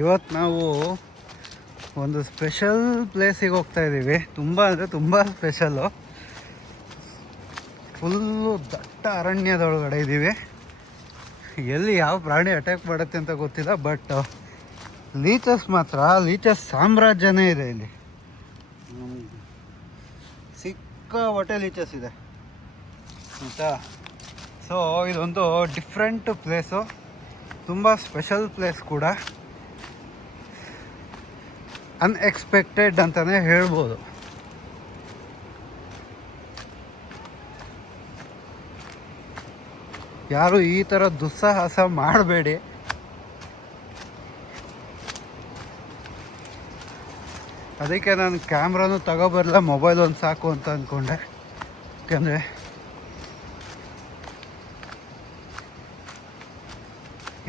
ಇವತ್ತು ನಾವು ಒಂದು ಸ್ಪೆಷಲ್ ಪ್ಲೇಸಿಗೆ ಹೋಗ್ತಾ ಇದ್ದೀವಿ. ತುಂಬ ಅಂದರೆ ತುಂಬ ಸ್ಪೆಷಲ್ಲು. ಫುಲ್ಲು ದಟ್ಟ ಅರಣ್ಯದೊಳಗಡೆ ಇದ್ದೀವಿ. ಎಲ್ಲಿ ಯಾವ ಪ್ರಾಣಿ ಅಟ್ಯಾಕ್ ಮಾಡುತ್ತೆ ಅಂತ ಗೊತ್ತಿಲ್ಲ, ಬಟ್ ಲೀಚಸ್ ಮಾತ್ರ ಲೀಚಸ್ ಸಾಮ್ರಾಜ್ಯನೇ ಇದೆ ಇಲ್ಲಿ. ಸಿಕ್ಕಾಪಟ್ಟೆ ಲೀಚಸ್ ಇದೆ ಆಯಿತಾ. ಸೊ ಇದೊಂದು ಡಿಫ್ರೆಂಟ್ ಪ್ಲೇಸು, ತುಂಬ ಸ್ಪೆಷಲ್ ಪ್ಲೇಸ್ ಕೂಡ, ಅನ್ಎಕ್ಸ್ಪೆಕ್ಟೆಡ್ ಅಂತಲೇ ಹೇಳ್ಬೋದು. ಯಾರು ಈ ಥರ ದುಸ್ಸಾಹಸ ಮಾಡಬೇಡಿ. ಅದಕ್ಕೆ ನಾನು ಕ್ಯಾಮ್ರಾನು ತಗೊಬರಲ್ಲ, ಮೊಬೈಲ್ ಒಂದು ಸಾಕು ಅಂತ ಅಂದ್ಕೊಂಡೆ. ಯಾಕಂದರೆ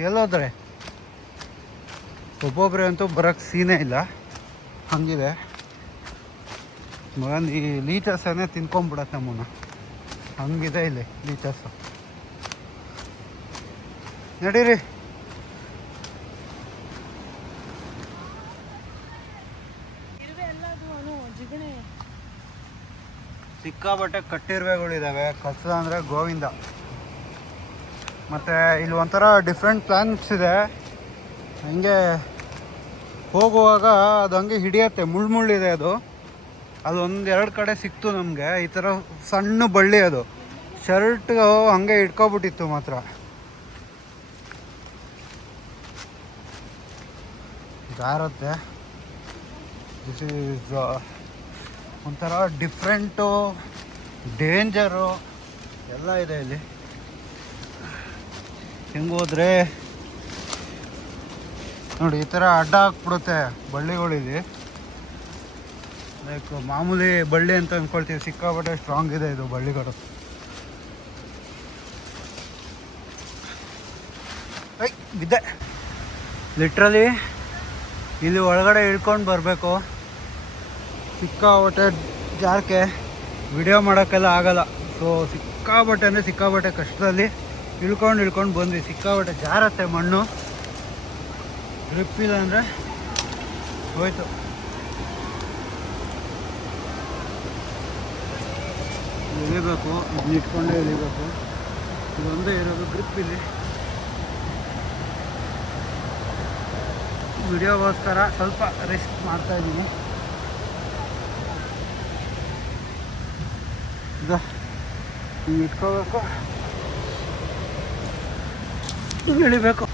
ಎಲ್ಲೋದ್ರೆ ಒಬ್ಬೊಬ್ಬರೇ ಅಂತೂ ಬರೋಕ್ಕೆ ಸೀನೇ ಇಲ್ಲ, ಹಂಗಿದೆ. ಮಗನ್ ಈ ಲೀಚಸನ್ನೇ ತಿನ್ಕೊಂಬಿಡತ್ತೆ ನಮ್ಮನ್ನ, ಹಂಗಿದೆ ಇಲ್ಲಿ ಲೀಚಸ್ಸು. ನಡೀರಿ. ಸಿಕ್ಕಾಬಟ್ಟೆ ಕಟ್ಟಿರುವೆಗಳಿದ್ದಾವೆ. ಕಸ ಅಂದರೆ ಗೋವಿಂದ. ಮತ್ತು ಇಲ್ಲಿ ಒಂಥರ ಡಿಫ್ರೆಂಟ್ ಪ್ಲಾನ್ಸ್ ಇದೆ. ಹಂಗೆ ಹೋಗುವಾಗ ಅದು ಹಂಗೆ ಹಿಡಿಯತ್ತೆ, ಮುಳ್ಳಿದೆ ಅದು. ಅದೊಂದೆರಡು ಕಡೆ ಸಿಕ್ತು ನಮಗೆ. ಈ ಥರ ಸಣ್ಣ ಬಳ್ಳಿ, ಅದು ಶರ್ಟ್ ಹಂಗೆ ಇಟ್ಕೊಬಿಟ್ಟಿತ್ತು ಮಾತ್ರ. ಜಾರತ್ತೆ. ದಿಸ್ ಈಸ್ ಒಂಥರ ಡಿಫ್ರೆಂಟು, ಡೇಂಜರು ಎಲ್ಲ ಇದೆ ಇಲ್ಲಿ. ಹೆಂಗೋದ್ರೆ ನೋಡಿ, ಈ ಥರ ಅಡ್ಡ ಹಾಕ್ಬಿಡುತ್ತೆ ಬಳ್ಳಿಗಳಿಲ್ಲಿ. ಲೈಕ್ ಮಾಮೂಲಿ ಬಳ್ಳಿ ಅಂತ ಅಂದ್ಕೊಳ್ತೀವಿ, ಸಿಕ್ಕಾಪಟ್ಟೆ ಸ್ಟ್ರಾಂಗ್ ಇದೆ ಇದು ಬಳ್ಳಿಗಳು. ಬಿದ್ದೆ ಲಿಟ್ರಲಿ. ಇಲ್ಲಿ ಒಳಗಡೆ ಇಳ್ಕೊಂಡು ಬರಬೇಕು. ಸಿಕ್ಕಾಪಟ್ಟೆ ಜಾರಕ್ಕೆ ವಿಡಿಯೋ ಮಾಡೋಕ್ಕೆಲ್ಲ ಆಗಲ್ಲ. ಸೊ ಸಿಕ್ಕಾಪಟ್ಟೆ ಅಂದರೆ ಸಿಕ್ಕಾಪಟ್ಟೆ ಕಷ್ಟದಲ್ಲಿ ಇಳ್ಕೊಂಡು ಬಂದ್ವಿ. ಸಿಕ್ಕಾಪಟ್ಟೆ ಜಾರತ್ತೆ ಮಣ್ಣು, ಗ್ರಿಪ್ ಇಲ್ಲ ಅಂದರೆ ಹೋಯ್ತು. ಇಳಿಬೇಕು, ಇದನ್ನ ಇಟ್ಕೊಂಡೇ ಇಳಿಬೇಕು. ಇದೊಂದೇ ಇರೋದು ಗ್ರಿಪ್ ಇಲ್ಲಿ. ವಿಡಿಯೋಗೋಸ್ಕರ ಸ್ವಲ್ಪ ರಿಸ್ಕ್ ಮಾಡ್ತಾಯಿದ್ದೀನಿ. ಇದು ಹಿಂಗೆ ಇಟ್ಕೋಬೇಕು, ಇಳಿಬೇಕು.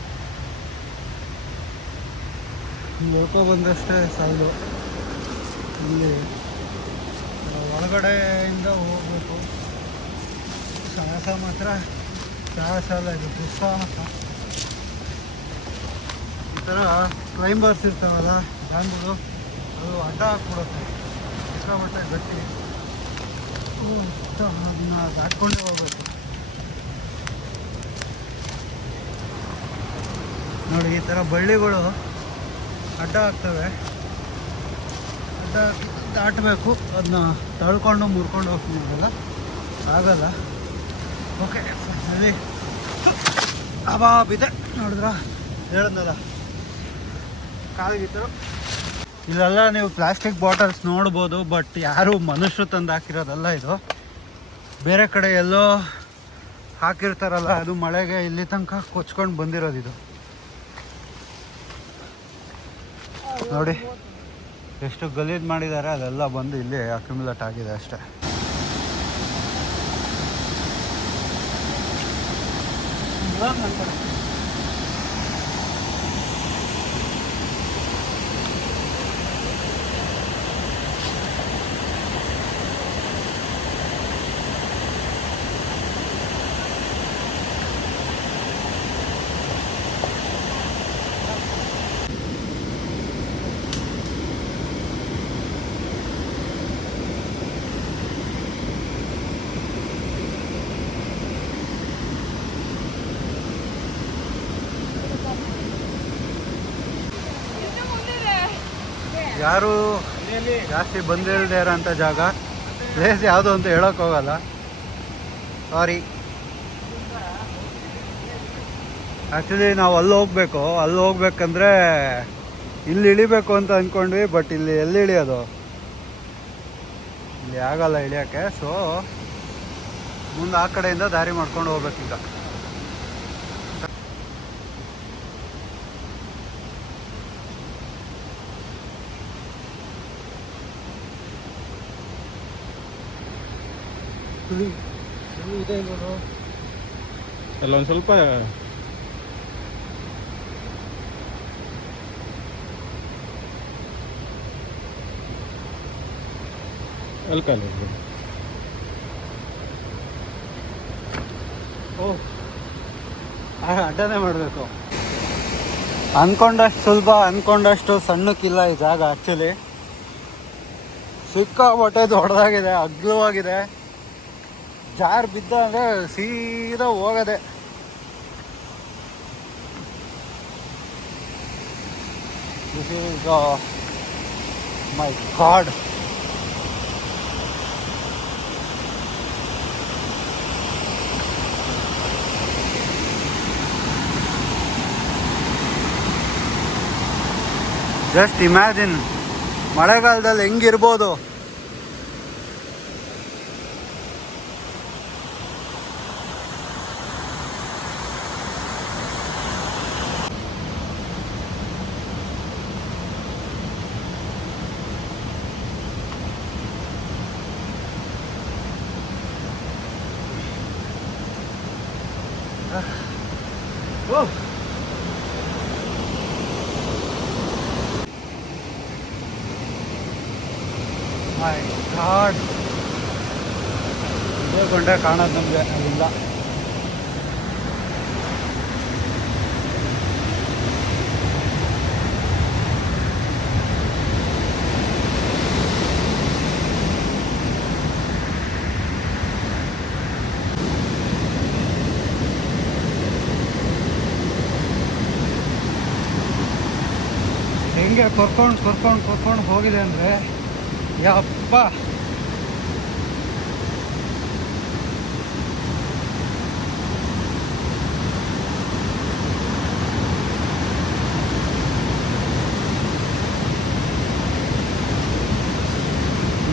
ನೋಡ್ಕೊ ಬಂದಷ್ಟೇ ಸಾಲು. ಇಲ್ಲಿ ಒಳಗಡೆಯಿಂದ ಹೋಗ್ಬೇಕು. ಸಾಹಸ ಮಾತ್ರ ಸಾಹಸ ಅಲ್ಲ, ಇದು ದುಸ್ಸಾಹಸ. ಈ ಥರ ಕ್ಲೈಂಬರ್ಸ್ ಇರ್ತಾವಲ್ಲ ಬ್ಯಾಂಬುಗಳು, ಅದು ಅಡ್ಡ ಹಾಕ್ಬಿಡುತ್ತೆ. ಸಿಕ್ಕಾಪಟ್ಟೆ ಗಟ್ಟಿ. ಅದನ್ನ ದಾಟ್ಕೊಂಡೇ ಹೋಗ್ಬೇಕು. ನೋಡಿ, ಈ ಥರ ಬಳ್ಳಿಗಳು ಅಡ್ಡ ಹಾಕ್ತವೆ. ಅಡ್ಡ ದಾಟಬೇಕು. ಅದನ್ನ ತಳ್ಕೊಂಡು ಮುರ್ಕೊಂಡು ಹೋಗ್ತೀನಲ್ಲ, ಆಗಲ್ಲ. ಓಕೆ, ಅಲ್ಲಿ ಅಬಾಬಿದೆ ನೋಡಿದ್ರ, ಹೇಳಿದ್ನಲ್ಲ ಕಾಲಿಗಿತ್ತು. ಇಲ್ಲೆಲ್ಲ ನೀವು ಪ್ಲಾಸ್ಟಿಕ್ ಬಾಟಲ್ಸ್ ನೋಡ್ಬೋದು, ಬಟ್ ಯಾರು ಮನುಷ್ಯರು ತಂದು ಹಾಕಿರೋದಲ್ಲ ಇದು. ಬೇರೆ ಕಡೆ ಎಲ್ಲೋ ಹಾಕಿರ್ತಾರಲ್ಲ, ಅದು ಮಳೆಗೆ ಇಲ್ಲಿ ತನಕ ಕೊಚ್ಕೊಂಡು ಬಂದಿರೋದು ಇದು. ನೋಡಿ ಎಷ್ಟು ಗಲೀಜು ಮಾಡಿದ್ದಾರೆ, ಅದೆಲ್ಲ ಬಂದು ಇಲ್ಲಿ ಅಕ್ಯುಮುಲೇಟ್ ಆಗಿದೆ ಅಷ್ಟೇ. ಯಾರು ಜಾಸ್ತಿ ಬಂದಿಲ್ಲದೆ ಇರೋಂಥ ಜಾಗ, ಪ್ಲೇಸ್ ಯಾವುದು ಅಂತ ಹೇಳೋಕ್ಕೋಗಲ್ಲ, ಸಾರಿ. ಆ್ಯಕ್ಚುಲಿ ನಾವು ಅಲ್ಲಿ ಹೋಗ್ಬೇಕಂದ್ರೆ ಇಲ್ಲಿ ಇಳಿಬೇಕು ಅಂತ ಅಂದ್ಕೊಂಡ್ವಿ, ಬಟ್ ಇಲ್ಲಿ ಎಲ್ಲಿ ಇಳಿಯೋದು, ಇಲ್ಲಿ ಆಗಲ್ಲ ಇಳಿಯೋಕ್ಕೆ. ಸೊ ಮುಂದೆ ಆ ಕಡೆಯಿಂದ ದಾರಿ ಮಾಡ್ಕೊಂಡು ಹೋಗ್ಬೇಕೀಗ. ಇದೆ ಅಲ್ಲೊಂದು ಸ್ವಲ್ಪ ಅಲ್ಕಲ್ಲ. ಅಡ್ಡನೆ ಮಾಡಬೇಕು. ಅಂದ್ಕೊಂಡಷ್ಟು ಸುಲಭ, ಅಂದ್ಕೊಂಡಷ್ಟು ಸಣ್ಣಕ್ಕಿಲ್ಲ ಈ ಜಾಗ. ಆ್ಯಕ್ಚುಲಿ ಸಿಕ್ಕಾಪಟ್ಟೆ ದೊಡ್ಡದಾಗಿದೆ, ಅಗ್ಲವಾಗಿದೆ. ಜಾರ್ ಬಿದ್ದ ಅಂದರೆ ಸೀದಾ ಹೋಗದೆ. This is my god. Just imagine ಮಳೆಗಾಲದಲ್ಲಿ ಹೆಂಗಿರ್ಬೋದು. ಮೈ ಗಾಡ್, ಇದೇ ಕೊಂಡೆ ಕಾಣೋದು ನಮಗೆ ಅಲ್ಲಿಂದ. ಹೆಂಗೆ ಕರ್ಕೊಂಡು ಹೋಗಿದೆ ಅಂದರೆ ಯಪ್ಪ.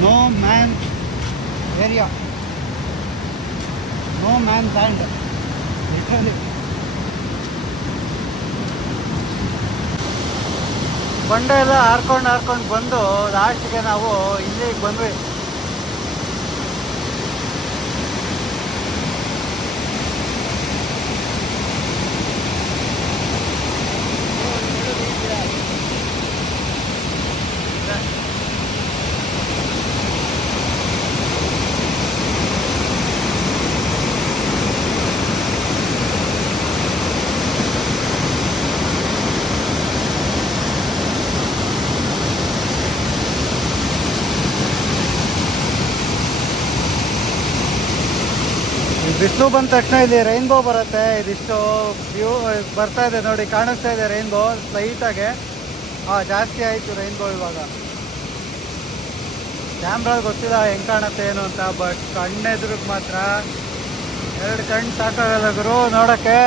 No man area, no man land literally. ಬಂಡೆ ಎಲ್ಲ ಹಾರ್ಕೊಂಡು ಬಂದು ಲಾಸ್ಟಿಗೆ ನಾವು ಇಲ್ಲಿಗೆ ಬಂದ್ವಿ. ಬಿಸಿಲು ಬಂದ ತಕ್ಷಣ ಇಲ್ಲಿ ರೈನ್ಬೋ ಬರುತ್ತೆ. ಇದಿಷ್ಟು ವ್ಯೂ ಬರ್ತಾ ಇದೆ ನೋಡಿ, ಕಾಣಿಸ್ತಾ ಇದೆ ರೈನ್ಬೋ ಲೈಟಾಗೆ. ಜಾಸ್ತಿ ಆಯಿತು ರೈನ್ಬೋ ಇವಾಗ. ಕ್ಯಾಮ್ರಾಲ್ ಗೊತ್ತಿಲ್ಲ ಹೆಂಗೆ ಕಾಣುತ್ತೆ ಏನು ಅಂತ, ಬಟ್ ಕಣ್ಣೆದ್ರಿಗೆ ಮಾತ್ರ 2 ಕಣ್ಣು ಸಾಕಾಗಲ್ಲ ಗುರು ನೋಡೋಕ್ಕೆ.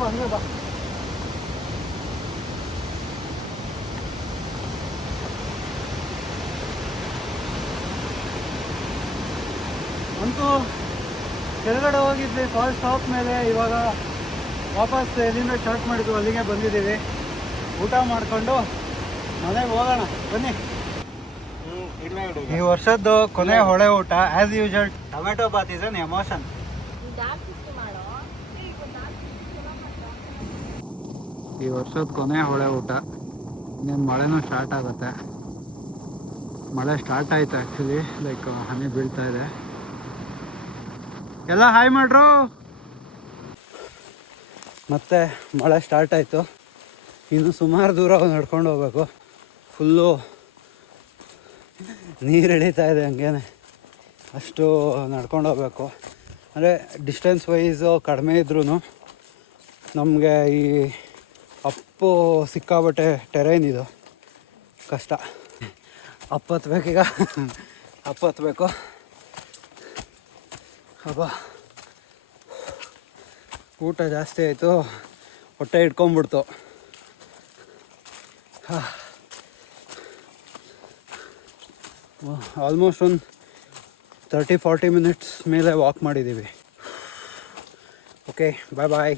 ಬಾ ಹಂಗೆ ಬಾ. ಅಂತೂ ಕೆಳಗಡೆ ಹೋಗಿದ್ವಿ ಫಾಲ್ ಸ್ಟಾಪ್ ಮೇಲೆ. ಇವಾಗ ವಾಪಸ್ ಎಲ್ಲಿಂದ ಸ್ಟಾರ್ಟ್ ಮಾಡಿದ್ವಿ ಅಲ್ಲಿಗೆ ಬಂದಿದ್ದೀವಿ. ಊಟ ಮಾಡಿಕೊಂಡು ಮನೆಗೆ ಹೋಗೋಣ ಬನ್ನಿ. ಈ ವರ್ಷದ್ದು ಕೊನೆ ಹೊಳೆ ಊಟ as usual tomato bath is an emotion. ಈ ವರ್ಷದ ಕೊನೆ ಹೊಳೆ ಊಟ. ಇನ್ನೇನು ಮಳೆನೂ ಸ್ಟಾರ್ಟ್ ಆಗುತ್ತೆ. ಮಳೆ ಸ್ಟಾರ್ಟ್ ಆಯ್ತು ಆ್ಯಕ್ಚುಲಿ, ಲೈಕ್ ಹನಿ ಬೀಳ್ತಾ ಇದೆ. ಎಲ್ಲ ಹಾಯ್ ಮಾಡ್ರು. ಮತ್ತೆ ಮಳೆ ಸ್ಟಾರ್ಟ್ ಆಯಿತು. ಇನ್ನು ಸುಮಾರು ದೂರ ನಡ್ಕೊಂಡು ಹೋಗ್ಬೇಕು. ಫುಲ್ಲು ನೀರು ಇಳೀತಾ ಇದೆ ಹಂಗೇನೆ, ಅಷ್ಟು ನಡ್ಕೊಂಡು ಹೋಗ್ಬೇಕು. ಅಂದರೆ ಡಿಸ್ಟೆನ್ಸ್ ವೈಸು ಕಡಿಮೆ ಇದ್ರೂ ನಮಗೆ ಈ ಅಪ್ಪು ಸಿಕ್ಕಾಬಟ್ಟೆ ಟೆರೈನ್ ಇದು, ಕಷ್ಟ. ಹತ್ತಬೇಕೀಗ, ಹತ್ತಬೇಕು. ಅಬ್ಬಾ ಊಟ ಜಾಸ್ತಿ ಆಯಿತು, ಹೊಟ್ಟೆ ಇಟ್ಕೊಂಬಿಡ್ತು. ಆಲ್ಮೋಸ್ಟ್ ಒಂದು 30-40 ಮಿನಿಟ್ಸ್ ಮೇಲೆ ವಾಕ್ ಮಾಡಿದ್ದೀವಿ. ಓಕೆ, ಬಾಯ್ ಬಾಯ್.